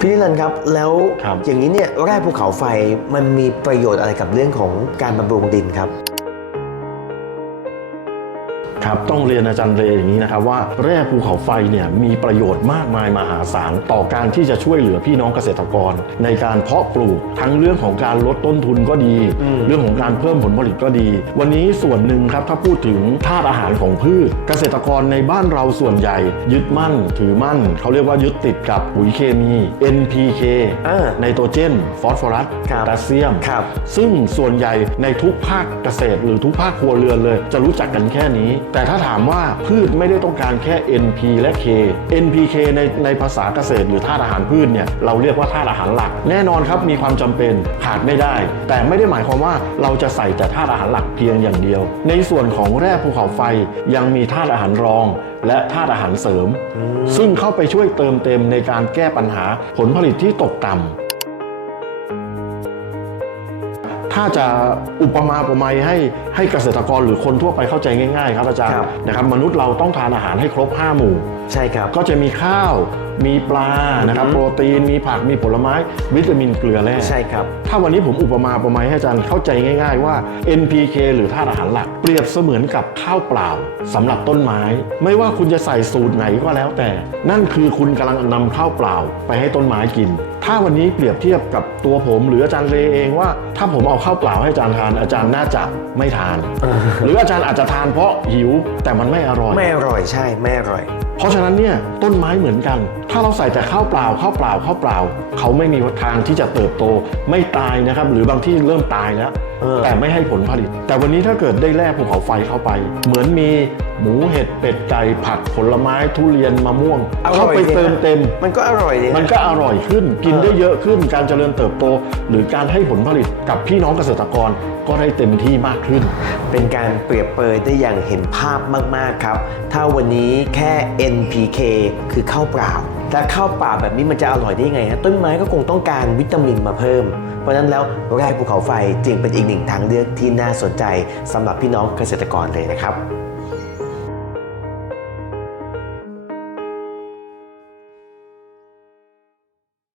พี่นิรันดร์ครับแล้วครับ อย่างนี้เนี่ยแร่ภูเขาไฟมันมีประโยชน์อะไรกับเรื่องของการบำรุงดินครับ ครับต้องเรียนอาจารย์เรอย่างนี้นะครับว่าแร่ภูเขาไฟเนี่ยมีประโยชน์มากมายมหาศาลต่อการที่จะช่วยเหลือพี่น้องเกษตรกร ในการเพาะปลูกทั้งเรื่องของการลดต้นทุนก็ดีอืมเรื่องของการเพิ่มผลผลิตก็ดี วันนี้ส่วนหนึ่งครับถ้าพูดถึงธาตุอาหารของพืช เกษตรกรในบ้านเราส่วนใหญ่ ยึดมั่นถือมั่น เขาเรียกว่ายึดติดกับปุ๋ยเคมี NPK อ่าไนโตรเจน ฟอสฟอรัสครับโพแทสเซียมครับซึ่งส่วนใหญ่ในทุกภาคเกษตร หรือทุกภาคครัวเรือนเลย จะรู้จักกันแค่นี้แต่ถ้าถามว่าพืชไม่ได้ต้องการแค่ NP และ K NPK ในในภาษาเกษตรหรือธาตุอาหารพืชเนี่ยเราเรียกว่าธาตุอาหารหลัก แน่นอนครับมีความจำเป็นขาดไม่ได้ แต่ไม่ได้หมายความว่าเราจะใส่แต่ธาตุอาหารหลักเพียงอย่างเดียว ในส่วนของแร่ภูเขาไฟยังมีธาตุอาหารรอง และธาตุอาหารเสริม ซึ่งเข้าไปช่วยเติมเต็มในการแก้ปัญหาผลผลิตที่ตกต่ำ ถ้าจะอุปมาอุปไมยให้ให้เกษตรกรหรือคนทั่วไปเข้าใจง่าย ๆ ครับอาจารย์ครับ นะครับมนุษย์เราต้องทานอาหารให้ครบ 5 หมู่ ใช่ครับ ก็จะมีข้าว มีปลานะครับอือฮึโปรตีนมีผักมีผลไม้วิตามินเกลือแร่ใช่ครับ ถ้าวันนี้ผมอุปมาอุปไมยให้อาจารย์เข้าใจง่าย ๆ ว่า NPK หรือธาตุอาหารหลัก เปรียบเสมือนกับข้าวเปล่าสำหรับต้นไม้ ไม่ว่าคุณจะใส่สูตรไหนก็แล้วแต่ นั่นคือคุณกำลังนำข้าวเปล่า ไปให้ต้นไม้กิน ถ้าวันนี้เปรียบเทียบกับตัวผม หรืออาจารย์เรเองว่า ถ้าผมเอาข้าวเปล่าให้อาจารย์ทาน อาจารย์น่าจะไม่ทาน หรืออาจารย์อาจจะทานเพราะหิวแต่มันไม่อร่อยไม่อร่อยใช่ไม่อร่อย เพราะฉะนั้นเนี่ยต้นไม้เหมือนกัน ถ้าเราใส่แต่ข้าวเปล่าข้าวเปล่าข้าวเปล่า เขาไม่มีทางที่จะเติบโตไม่ตายนะครับ หรือบางที่เริ่มตายแล้ว แต่ไม่ให้ผลผลิต แต่วันนี้ถ้าเกิดได้แร่ภูเขาไฟเข้าไป เหมือนมีหมูเห็ดเป็ดไก่ผักผลไม้ทุเรียนมะม่วงเข้าไปเติมเต็ม มันก็อร่อยดีมันก็อร่อยขึ้น กินได้เยอะขึ้นการเจริญเติบโต หรือการให้ผลผลิตกับพี่น้องเกษตรกรก็ได้เต็มที่มากขึ้น เป็นการเปรียบเปรยได้อย่างเห็นภาพมาก ๆ ครับ ถ้าวันนี้แค่ NPK คือข้าวเปล่า แต่ข้าวเปล่าแบบนี้มันจะอร่อยได้ยังไงฮะต้นไม้ก็คงต้องการวิตามินมาเพิ่ม เพราะฉะนั้นแล้วแร่ภูเขาไฟจึงเป็นอีกหนึ่งทางเลือกที่น่าสนใจสำหรับพี่น้องเกษตรกรเลยนะครับ